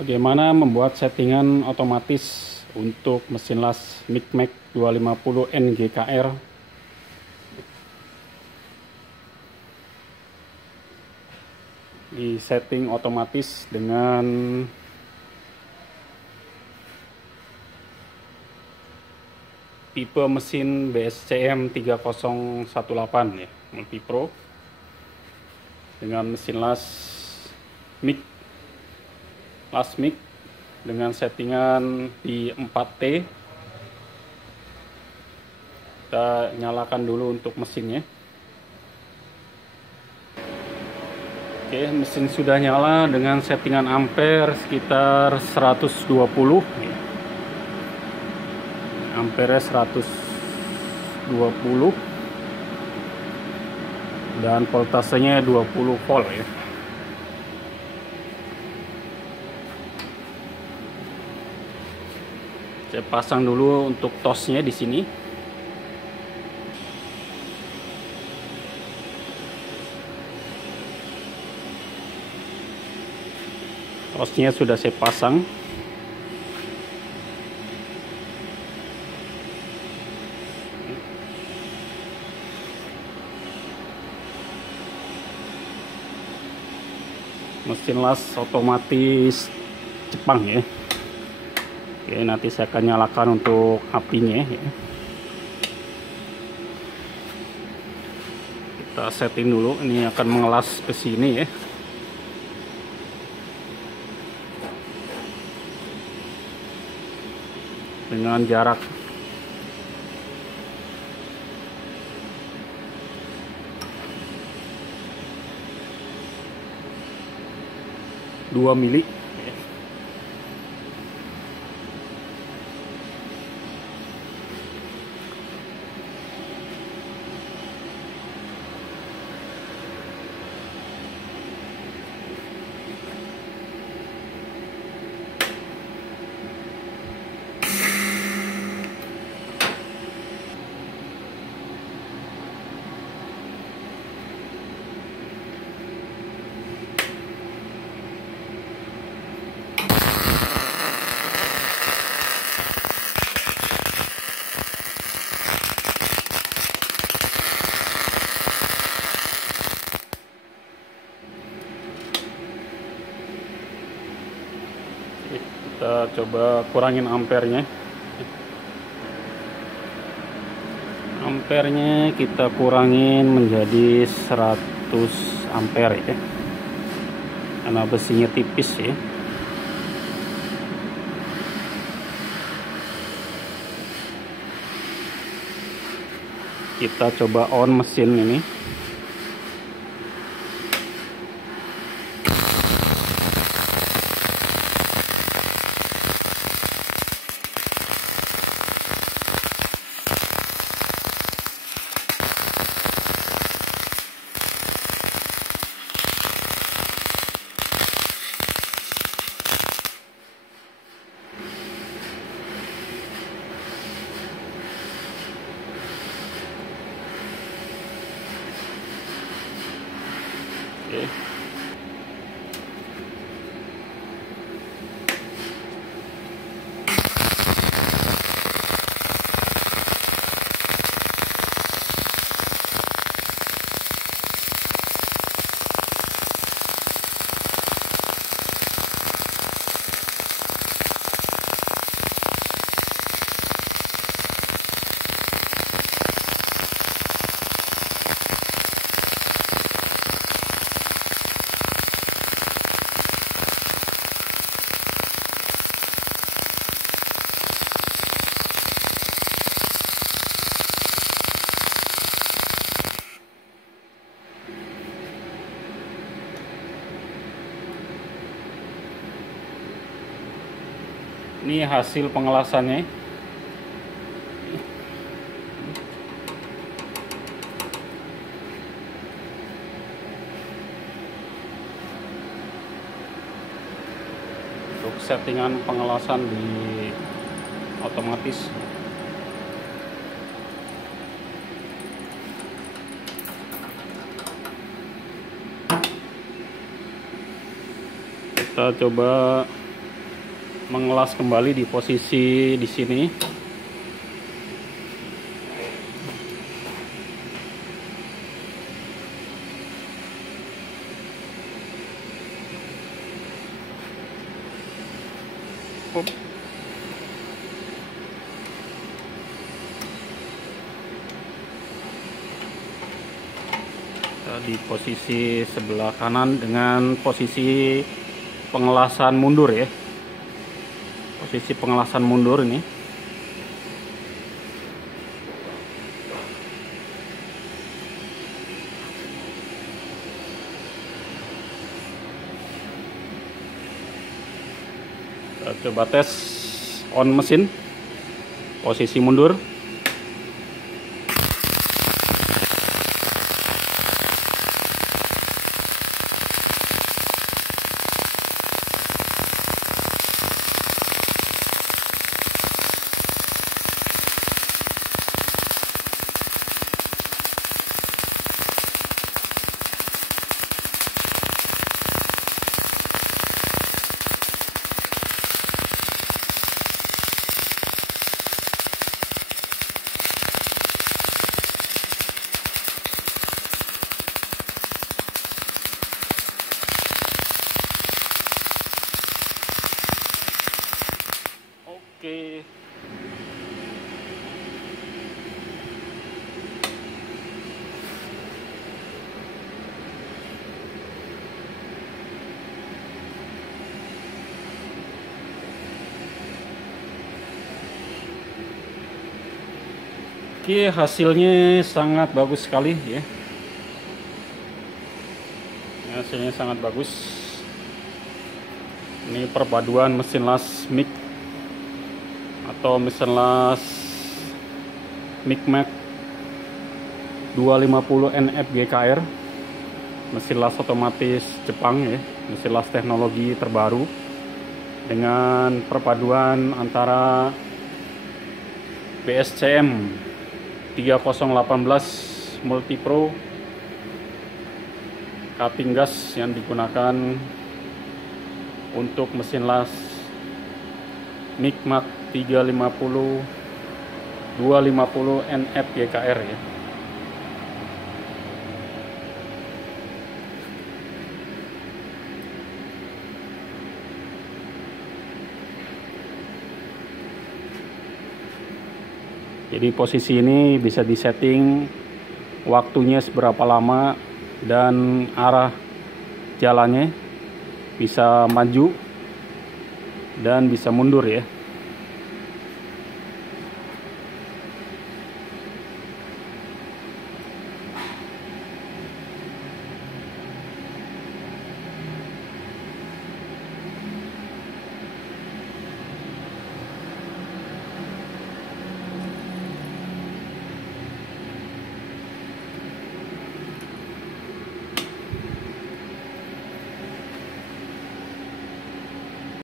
Bagaimana membuat settingan otomatis untuk mesin las Micmac 250 NGKR. Di setting otomatis dengan tipe mesin BSCM 3018 ya, Multi Pro, dengan mesin las mic dengan settingan di 4T. Kita nyalakan dulu untuk mesinnya. Oke, mesin sudah nyala dengan settingan ampere sekitar 120. Ampere 120 dan voltasenya 20 volt ya. Saya pasang dulu untuk tosnya di sini. Tosnya sudah saya pasang. Mesin las otomatis Jepang ya. Oke, nanti saya akan nyalakan untuk apinya ya. Kita setting dulu, ini akan mengelas ke sini ya. Dengan jarak 2 mili. Kita coba kurangin ampernya. Ampernya kita kurangin menjadi 100 ampere ya, karena besinya tipis ya. Kita coba on mesin ini. Oke. Ini hasil pengelasannya. Untuk settingan pengelasan di otomatis. Kita coba mengelas kembali di posisi di sini. Di posisi sebelah kanan dengan posisi pengelasan mundur ya. Posisi pengelasan mundur ini. Kita coba tes on mesin. Posisi mundur. Oke. Oke, hasilnya sangat bagus sekali ya. Hasilnya sangat bagus. Ini perpaduan mesin las mic atau mesin las Micmac 250 NF GKR, mesin las otomatis Jepang ya, mesin las teknologi terbaru dengan perpaduan antara BSCM 3018 Multipro cutting gas yang digunakan untuk mesin las Micmac 350 250 NF GKR ya. Jadi posisi ini bisa disetting waktunya seberapa lama dan arah jalannya, bisa maju dan bisa mundur ya.